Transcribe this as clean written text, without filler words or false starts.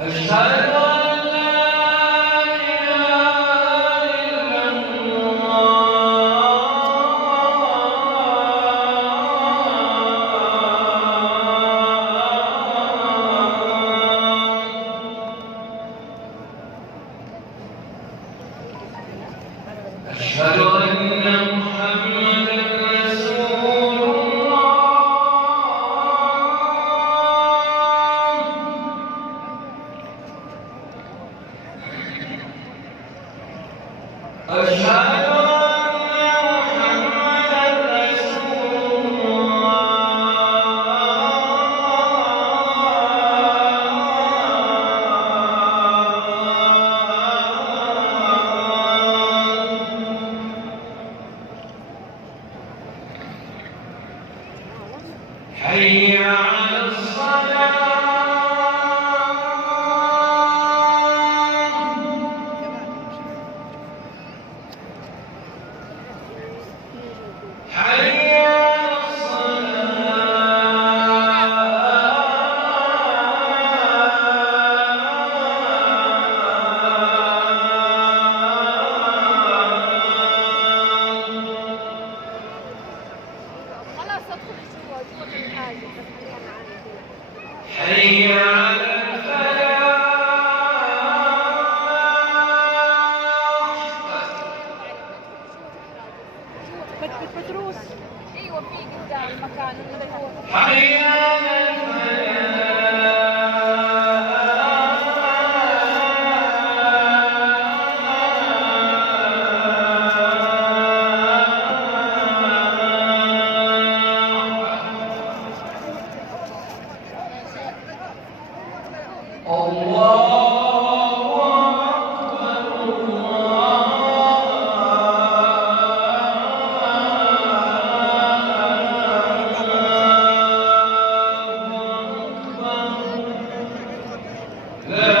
أشهد أن لا إله إلا الله أشهد أن محمدا رسول أشهد أن محمدا رسول حي على الصلاة حي على خلاص ادخل جوا جوا الحاجة بس خليها معانا هنا. حي على الفلاح بتروس ايوه في قدام المكان اللي هو حي على لا